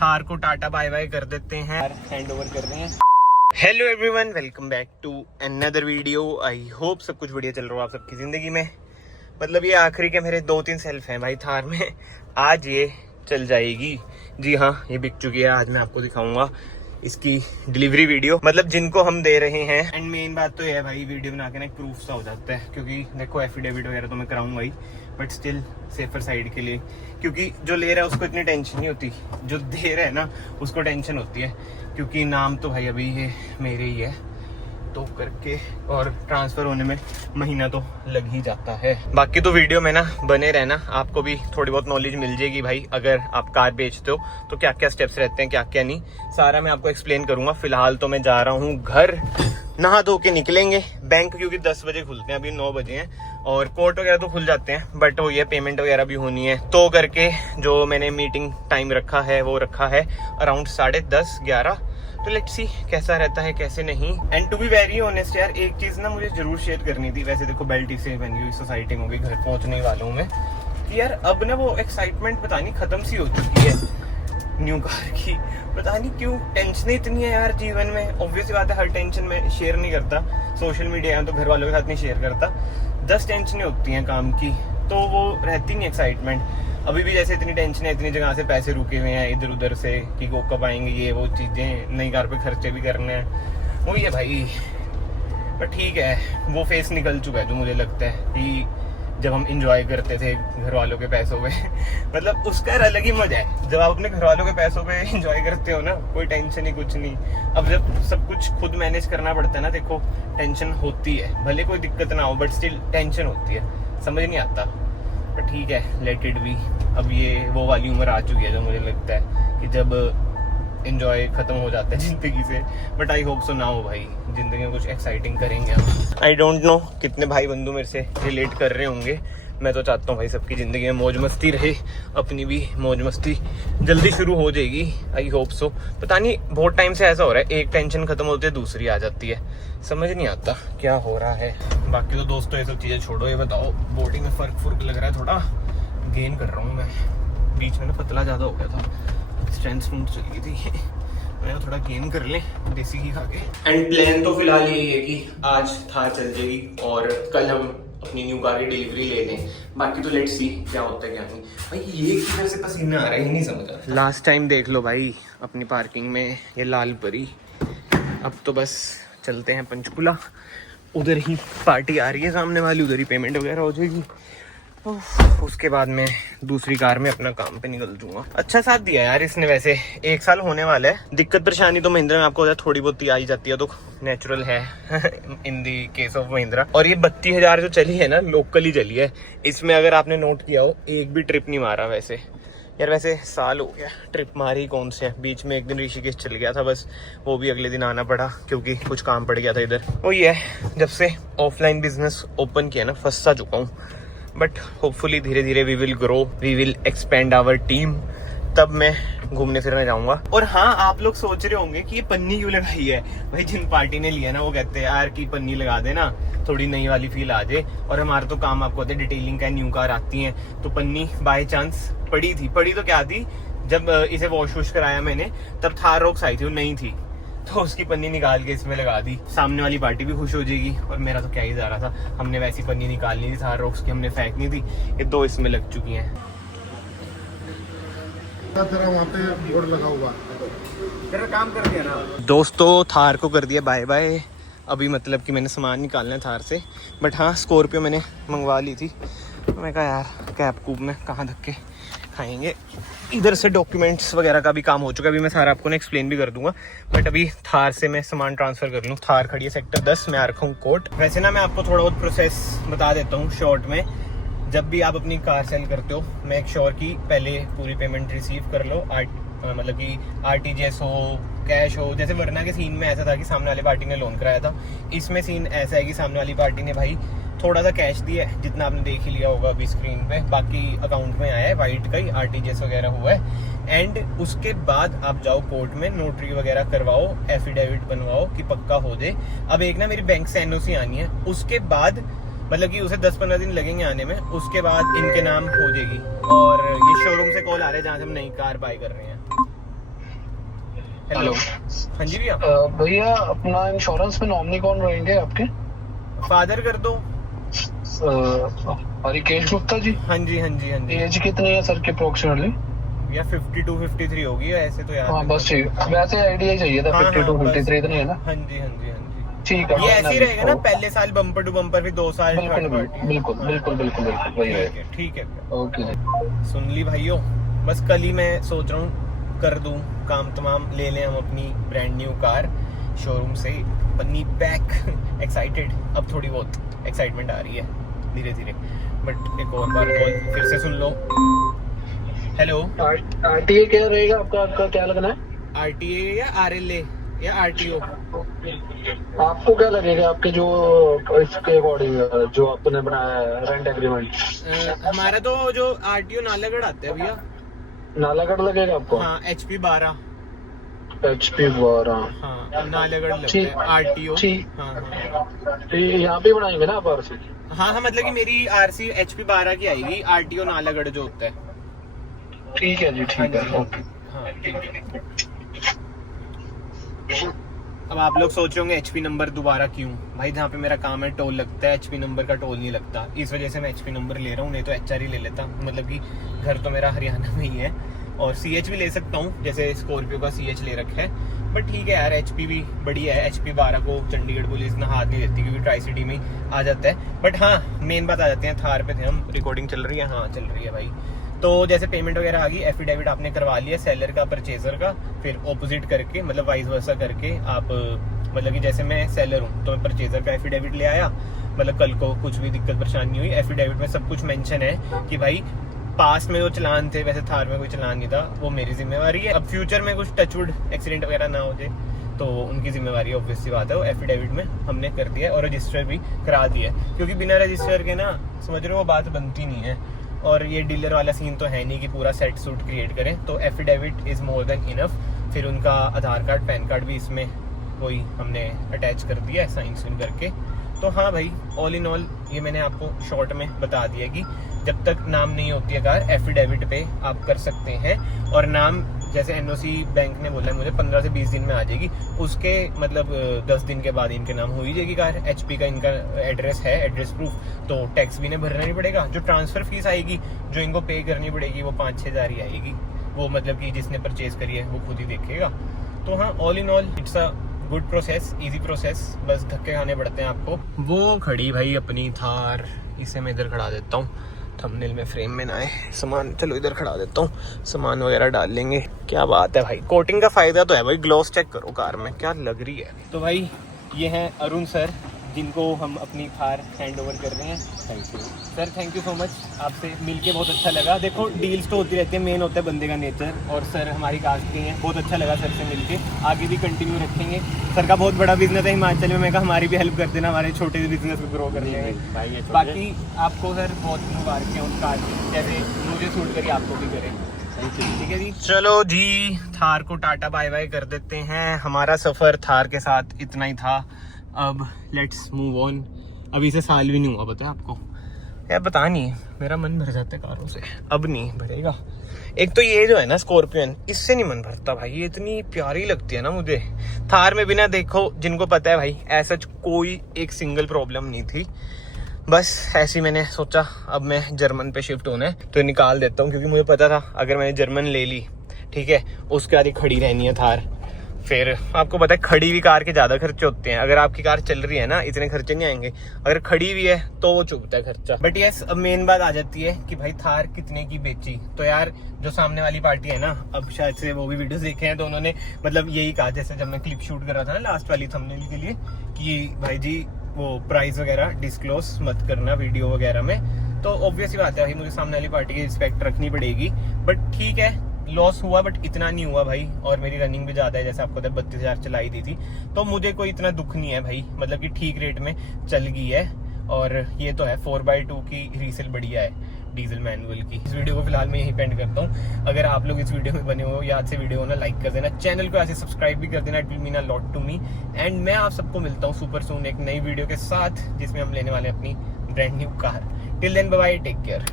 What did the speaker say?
थार को tata bye bye कर देते हैं, हैंड ओवर कर रहे हैं। Hello everyone, welcome back to another video. I hope सब कुछ बढ़िया चल रहा हो आप सबकी जिंदगी में। मतलब ये आखिरी के मेरे 2-3 सेल्फ हैं भाई थार में, आज ये चल जाएगी। जी हाँ, ये बिक चुकी है। आज मैं आपको दिखाऊंगा इसकी डिलीवरी वीडियो, मतलब जिनको हम दे रहे हैं। एंड मेन बात तो ये है भाई, वीडियो बना के ना एक प्रूफ सा हो जाता है, क्योंकि देखो एफिडेविट वगैरह तो मैं कराऊंगा ही, बट स्टिल सेफर साइड के लिए, क्योंकि जो ले रहा है उसको इतनी टेंशन नहीं होती, जो दे रहा है ना उसको टेंशन होती है, क्योंकि नाम तो भाई अभी ये मेरे ही है, तो करके और ट्रांसफर होने में महीना तो लग ही जाता है। बाकी तो वीडियो में ना बने रहना, आपको भी थोड़ी बहुत नॉलेज मिल जाएगी भाई। अगर आप कार बेचते हो तो क्या क्या स्टेप्स रहते हैं, क्या क्या नहीं, सारा मैं आपको एक्सप्लेन करूंगा। फिलहाल तो मैं जा रहा हूँ घर, नहा धो के निकलेंगे। बैंक क्योंकि 10 बजे खुलते हैं, अभी 9 बजे हैं, और कोर्ट वगैरह तो खुल जाते हैं, बट वो ये पेमेंट वगैरह भी होनी है, तो करके जो मैंने मीटिंग टाइम रखा है वो रखा है अराउंड 10:30-11। तो लेट्स सी कैसा रहता है कैसे नहीं। And to be very honest यार, एक चीज ना मुझे जरूर शेयर करनी थी। वैसे देखो बेल्ट से बनी हुई सोसाइटी हो गई, घर पहुंचने वाला हूँ मैं, कि यार अब ना वो एक्साइटमेंट पता नहीं खत्म सी हो चुकी है न्यू कार की। पता नहीं क्यों टेंशन इतनी है यार जीवन में। ऑब्वियसली बात है, हर टेंशन में शेयर नहीं करता सोशल मीडिया, तो घर वालों के साथ नहीं शेयर करता। 10 टेंशनें होती हैं काम की, तो वो रहती नहीं एक्साइटमेंट। अभी भी जैसे इतनी टेंशन है, इतनी जगह से पैसे रुके हुए हैं इधर उधर से, कि वो कब आएंगे, ये वो चीजें, नई कार पे खर्चे भी करने हैं, वही है भाई। पर ठीक है, वो फेस निकल चुका है जो मुझे लगता है कि जब हम इंजॉय करते थे घर वालों के पैसों पे मतलब उसका अलग ही मजा है जब आप अपने घर वालों के पैसों पे इंजॉय करते हो ना, कोई टेंशन ही कुछ नहीं। अब जब सब कुछ खुद मैनेज करना पड़ता है ना, देखो टेंशन होती है, भले कोई दिक्कत ना हो, बट स्टिल टेंशन होती है, समझ नहीं आता। पर ठीक है, लेट इट बी। अब ये वो वाली उम्र आ चुकी है जो मुझे लगता है कि जब एंजॉय खत्म हो जाता है जिंदगी से। बट आई होप सो ना हो भाई, जिंदगी में कुछ एक्साइटिंग करेंगे हम। आई डोंट नो कितने भाई बंधु मेरे से रिलेट कर रहे होंगे। मैं तो चाहता हूँ भाई सबकी जिंदगी में मौज मस्ती रहे, अपनी भी मौज मस्ती जल्दी शुरू हो जाएगी। I hope so. पता नहीं बहुत टाइम से ऐसा हो रहा है, एक टेंशन खत्म होती है दूसरी आ जाती है, समझ नहीं आता क्या हो रहा है। बाकी तो दोस्तों ये सब चीजें छोड़ो, ये बताओ बॉडी में फर्क लग रहा है, थोड़ा गेन कर रहा हूँ मैं। बीच में ना पतला ज्यादा हो गया था, स्ट्रेंथ चली गई थी, मैं थोड़ा गेन कर लें देसी घी खा के। एंड प्लान तो फिलहाल यही है कि आज थार चल जाएगी और कल हम अपनी न्यू कार की डिलीवरी ले लें। बाकी तो लेट्स सी क्या होता है क्या नहीं। भाई ये किधर से पसीना आ रहा है, ये नहीं समझ आ रहा। लास्ट टाइम देख लो भाई अपनी पार्किंग में ये लाल परी। अब तो बस चलते हैं पंचकुला, उधर ही पार्टी आ रही है सामने वाली, उधर ही पेमेंट वगैरह हो जाएगी, उसके बाद मैं दूसरी कार में अपना काम पे निकल दूंगा। अच्छा साथ दिया यार इसने, वैसे 1 साल होने वाला है। दिक्कत परेशानी तो महिंद्रा में आपको थोड़ी बहुत आ ही जाती है, तो नेचुरल है इन दी केस ऑफ महिंद्रा। और ये 32,000 जो चली है ना, लोकली चली है। इसमें अगर आपने नोट किया हो, एक भी ट्रिप नहीं मारा वैसे यार। वैसे साल हो गया ट्रिप मारी कौन से है, बीच में एक दिन ऋषिकेश चल गया था बस, वो भी अगले दिन आना पड़ा क्योंकि कुछ काम पड़ गया था इधर। वही है, जब से ऑफलाइन बिजनेस ओपन किया ना, फंसा चुका हूँ। बट होपफुली धीरे धीरे we will grow, we will expand our team, तब मैं घूमने फिरने जाऊंगा। और हाँ, आप लोग सोच रहे होंगे कि ये पन्नी क्यों लगाई है भाई। जिन पार्टी ने लिया ना वो कहते हैं यार की पन्नी लगा देना, थोड़ी नई वाली फील आ जाए। और हमारा तो काम आपको होता है डिटेलिंग का, न्यू कार आती है तो पन्नी बाय चांस पड़ी तो क्या थी, जब इसे वॉश वॉश कराया मैंने तब थार रॉक्स आई थी, वो नई थी, तो उसकी पन्नी निकाल के इसमें लगा दी। सामने वाली पार्टी भी खुश हो जाएगी, और मेरा तो क्या ही जा रहा था। हमने वैसी पन्नी निकालनी थी थार रॉक्स की, हमने फेंकनी थी, ये 2 इसमें लग चुकी हैं। तेरा वहाँ पे बोर्ड लगा हुआ, तेरा काम कर दिया ना। दोस्तों थार को कर दिया बाय बाय। अभी मतलब कि मैंने सामान निकालना है थार से, बट हाँ स्कॉर्पियो मैंने मंगवा ली थी। मैं कहा यार कैब कूब में कहाँ धक्के खाएंगे। इधर से डॉक्यूमेंट्स वगैरह का भी काम हो चुका है, अभी मैं सारा आपको ना एक्सप्लेन भी कर दूंगा। बट अभी थार से मैं सामान ट्रांसफर कर लूँ। थार खड़ी है सेक्टर 10, मैं आ रखा हूँ कोर्ट। वैसे ना मैं आपको थोड़ा बहुत प्रोसेस बता देता हूँ शॉर्ट में। जब भी आप अपनी कार सेल करते हो, मेक श्योर की पहले पूरी पेमेंट रिसीव कर लो। मतलब कि RTGS हो, कैश हो। जैसे वरना के सीन में ऐसा था कि सामने वाली पार्टी ने लोन कराया था, इसमें सीन ऐसा है कि सामने वाली पार्टी ने भाई थोड़ा सा कैश दिया है, जितना आपने देख ही लिया होगा अभी स्क्रीन पे, बाकी अकाउंट में आया है वाइट का ही, RTGS वगैरह हुआ है। एंड उसके बाद आप जाओ कोर्ट में, नोटरी वगैरह करवाओ, एफिडेविट बनवाओ कि पक्का हो जाए। अब एक ना मेरी बैंक से NOC आनी है, उसके बाद मतलब कि उसे 10-15 दिन लगेंगे आने में, उसके बाद इनके नाम हो जाएगी। और ये शोरूम से कॉल आ रहा है जहाँ से हम नई कार बाय कर रहे हैं। हेलो। हाँ जी भैया। भैया अपना इंश्योरेंस में नॉमिनी कौन रहेंगे आपके? फादर कर दो। हरिकेश गुप्ता जी। हाँ जी हाँ जी हाँ जी। एज कितनी है सर की अप्रोक्सीमेटली? या 52 53 होगी ऐसे तो याद हाँ नहीं बस पता। ठीक, वैसे आइडिया चाहिए था। हाँ, 52 हाँ, 53 तो नहीं है ना? हाँ जी हाँ जी हाँ जी। ठीक है, ये ऐसे ही रहेगा ना, ओके। पहले साल बम्पर टू बम्पर, फिर 2 साल बिल्कुल थर्ड पार्टी। बिल्कुल बिल्कुल बिल्कुल बिल्कुल वही ठीक है। है ठीक है। ओके जी। सुन ली भाइयों, बस कल ही मैं सोच रहा हूँ कर दूँ काम तमाम, ले लें हम अपनी ब्रांड न्यू कार शोरूम से बनी बैक। एक्साइटेड, अब थोड़ी बहुत एक्साइटमेंट आ रही है धीरे धीरे। बट एक और बार कॉल फिर से सुन लो। हेलो। आरटीए क्या रहेगा आपका? आपका क्या लगना है? आरटीए या आरएलए या आरटीओ? आपको क्या लगेगा आपके जो इसके अकॉर्डिंग जो आपने बनाया है रेंट एग्रीमेंट? हमारा तो जो आरटीओ नालागढ़ आता है भैया। नालागढ़ लगेगा आपको? हाँ HP 12। HP 12। हाँ नालागढ़ लगता ठीक, है आरटीओ। ठीक। हाँ हाँ तो यहाँ पे बनाएंगे ना आप आरसी? हाँ हाँ, मतलब कि मेरी आरसी HP 12 की आएगी, आरटीओ नालागढ़ जो होता है। ठीक है जी, ठीक है, ओके। हाँ ठीक है। अब आप लोग सोच रहे होंगे HP नंबर दोबारा क्यों भाई? जहाँ पे मेरा काम है टोल लगता है, HP नंबर का टोल नहीं लगता, इस वजह से मैं HP नंबर ले रहा हूँ, नहीं तो HR ही ले लेता। मतलब कि घर तो मेरा हरियाणा में ही है और CH भी ले सकता हूँ, जैसे स्कॉर्पियो का CH ले रखा है। बट ठीक है यार, HP भी बढ़िया है। HP 12 को चंडीगढ़ पुलिस इतना हाथ नहीं देती क्योंकि ट्राई सिटी में आ जाता है। बट हाँ, मेन बात आ जाते हैं, थार पे थे हम। रिकॉर्डिंग चल रही है? हाँ चल रही है भाई। तो जैसे पेमेंट वगैरह आ गई, एफिडेविट आपने करवा लिया सेलर का, परचेजर का, फिर ऑपोजिट करके मतलब वाइस वर्सा करके आप, मतलब कि जैसे मैं सेलर हूँ तो मैं परचेजर का एफिडेविट ले आया। मतलब कल को कुछ भी दिक्कत परेशानी हुई, एफिडेविट में सब कुछ मेंशन है कि भाई पास्ट में जो चलान थे, वैसे थार में कोई चलान नहीं था, वो मेरी जिम्मेवारी है। अब फ्यूचर में कुछ टचवुड एक्सीडेंट वगैरह ना हो जाए तो उनकी जिम्मेवारी ऑब्वियस सी बात है। वो एफिडेविट में हमने कर दिया और रजिस्टर भी करा दिया है, क्योंकि बिना रजिस्टर के ना, समझ रहे हो, वो बात बनती नहीं है। और ये डीलर वाला सीन तो है नहीं कि पूरा सेट सूट क्रिएट करें, तो affidavit is more than enough. फिर उनका आधार कार्ड पैन कार्ड भी इसमें वही हमने अटैच कर दिया है साइन सुन करके। तो हाँ भाई, ऑल इन ऑल ये मैंने आपको शॉर्ट में बता दिया कि जब तक नाम नहीं होती है कार, एफिडेविट पे आप कर सकते हैं। और नाम जैसे NOC बैंक ने बोला है मुझे 15 से 20 दिन में आ जाएगी, उसके मतलब 10 दिन के बाद इनके नाम हो ही जाएगी कार। HP का इनका एड्रेस है, एड्रेस प्रूफ, तो टैक्स भी इन्हें भरना नहीं पड़ेगा। जो ट्रांसफर फीस आएगी जो इनको पे करनी पड़ेगी वो 5-6 हज़ार ही आएगी। वो मतलब कि जिसने परचेज करी है वो खुद ही देखेगा। तो हाँ, all in all it's a good process, easy process, बस धक्के खाने पड़ते हैं आपको। वो खड़ी भाई अपनी थार, इसे मैं इधर खड़ा देता हूँ, थंबनेल में फ्रेम में ना आए सामान। चलो इधर खड़ा देता हूँ, सामान वगैरह डाल लेंगे। क्या बात है भाई, कोटिंग का फायदा तो है भाई। ग्लोस चेक करो कार में, क्या लग रही है। तो भाई ये हैं अरुण सर, जिनको हम अपनी थार हैंड ओवर कर रहे हैं। Thank you sir, thank you so much. आपसे मिलके बहुत अच्छा लगा। देखो डील्स तो होती रहती है, मेन होता है बंदे का नेचर, और सर हमारी कास्ट के हैं। बहुत अच्छा लगा सर से मिलके, आगे भी कंटिन्यू रखेंगे। सर का बहुत बड़ा बिजनेस है हिमाचल में, मैं कहा हमारी भी हेल्प कर देना हमारे छोटे से बिजनेस को ग्रो करने में। बाकी आपको सर बहुत मुबारक है उन कार की, जैसे मुझे सूट करिए आपको भी करें। ठीक है जी, चलो जी, थार को टाटा बाय बाय कर देते हैं। हमारा सफ़र थार के साथ इतना ही था। अब लेट्स मूव ऑन। अभी से साल भी नहीं हुआ, पता है आपको यार? पता नहीं, मेरा मन भर जाता है कारों से, अब नहीं भरेगा। एक तो ये जो है ना स्कॉर्पियन, इससे नहीं मन भरता भाई, ये इतनी प्यारी लगती है ना मुझे। थार में भी ना, देखो जिनको पता है भाई, ऐसा कोई एक सिंगल प्रॉब्लम नहीं थी। बस ऐसे ही मैंने सोचा अब मैं जर्मन पे शिफ्ट होना है तो निकाल देता हूँ, क्योंकि मुझे पता था अगर मैंने जर्मन ले ली, ठीक है, उसके बाद ही खड़ी रहनी है थार। फिर आपको पता है खड़ी हुई कार के ज़्यादा खर्चे होते हैं। अगर आपकी कार चल रही है ना, इतने खर्चे नहीं आएंगे। अगर खड़ी हुई है तो वो चुभता है खर्चा। बट यस, अब मेन बात आ जाती है कि भाई थार कितने की बेची। तो यार जो सामने वाली पार्टी है ना, अब शायद से वो भी वीडियोस देखे हैं, तो उन्होंने मतलब यही कहा, जैसे जब मैं क्लिप शूट कर रहा था ना लास्ट वाली थंबनेल के लिए, कि भाई जी वो प्राइस वगैरह डिस्क्लोज मत करना वीडियो वगैरह में। तो ऑब्वियस ही बात है भाई, मुझे सामने वाली पार्टी की रिस्पेक्ट रखनी पड़ेगी। बट ठीक है, लॉस हुआ बट इतना नहीं हुआ भाई। और मेरी रनिंग भी ज़्यादा है, जैसे आपको 32,000 चलाई दी थी, तो मुझे कोई इतना दुख नहीं है भाई। मतलब कि ठीक रेट में चल गई है। और ये तो है 4x2 की रीसेल बढ़िया है डीजल मैनुअल की। इस वीडियो को फिलहाल मैं यहीं पेंड करता हूँ। अगर आप लोग इस वीडियो में बने हो, याद से वीडियो को ना लाइक कर देना, चैनल को ऐसे सब्सक्राइब भी कर देना, it will mean a lot to me. And मैं आप सबको मिलता हूँ सुपर सून एक नई वीडियो के साथ, जिसमें हम लेने वाले हैं अपनी brand new car. Till then bye bye, take care.